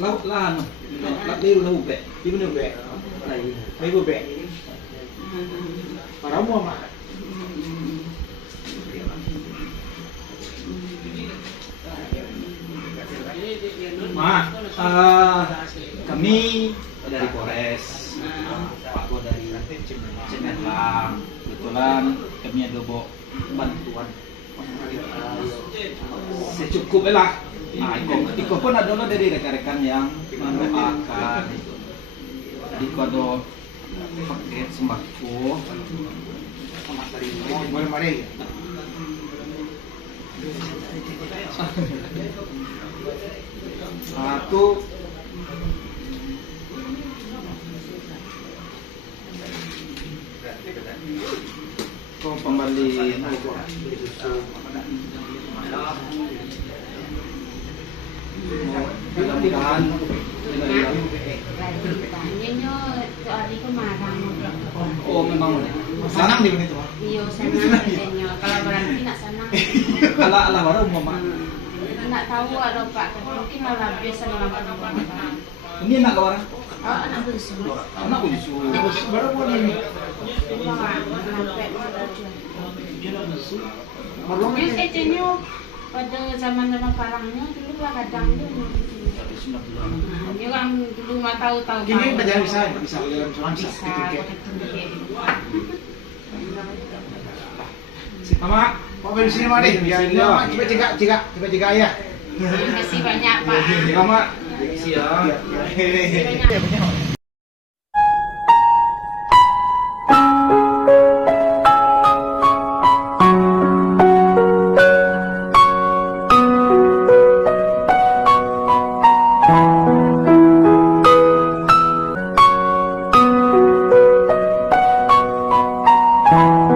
Laut lah, laut bek, ibu nih bek, ibu bek, para mau mah. Kami dari Polres, Pak Go dari Cemerlang, kebetulan kami ada bawa bantuan secukupnya lah. Iko pun adalah dari rekan-rekan yang mendoakan. Jadi ada paket sembako satu kau pembeli mudah-mudahan oh memang senang di itu iya senang katanya kalau berarti nak senang ala baru mama nak tahu ada pak mungkin lah biasa malam ini anak kawan anak busuk baru boleh ini mungkin kayaknya pada zaman parangnya dulu lah kadang tuh dia kan dulu mah tahu-tahu gini belajar bisa Mama, mau beli sini mah deh. Biar coba jaga ayah. Terima kasih banyak Pak. Mama, siap. Thank